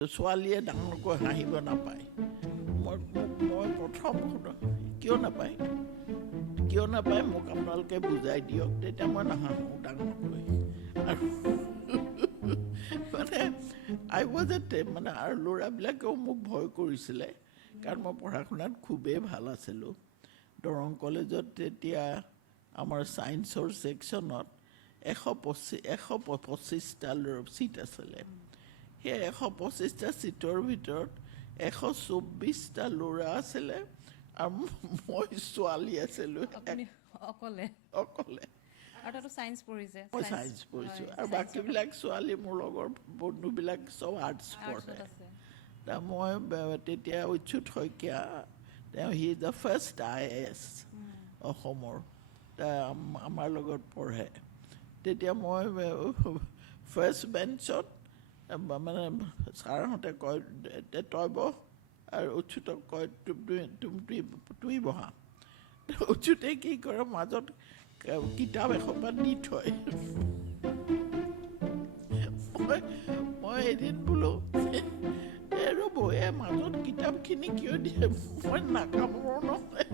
ছোৱালীয়ে ডাঙৰকৈ হাঁহিব নাপায় মই প্ৰথম কিয় নাপায় মোক আপোনালোকে বুজাই দিয়ক তেতিয়া মই নাহাঁহো ডাঙৰকৈ আৰু মানে আই ৱাজ মানে আৰু ল'ৰাবিলাকেও মোক ভয় কৰিছিলে কাৰণ মই পঢ়া শুনাত খুবেই ভাল আছিলোঁ দৰং কলেজত তেতিয়া আমাৰ ছায়েন্সৰ ছেকশ্যনত 125টা ছিট আছিলে সেই 125টা ছিটৰ ভিতৰত 124টা ল'ৰা আছিলে আৰু মই ছোৱালী আছিলোঁ অকলে অকলে আৰু তাতো ছায়েন্স পঢ়িছে মই ছায়েন্স পঢ়িছোঁ আৰু বাকীবিলাক ছোৱালী মোৰ লগৰ বন্ধুবিলাক চব আৰ্টছ পঢ়ে তা মই তেতিয়া অচ্যুত শইকীয়া তেওঁ he is the first IAS অসমৰ তা আমাৰ লগত পঢ়ে তেতিয়া মই ফাৰ্ষ্ট বেঞ্চত মানে ছাৰহঁতে কয় তই বহ আৰু অচ্যুতক কয় তুমি বহা অচ্যুতে কি কৰে মাজত কিতাপ এসোপা দি থয় মই এদিন বোলো ৰ'ব মাজত কিতাপখিনি কিয় দিয়ে মই নাকামোৰ নহয়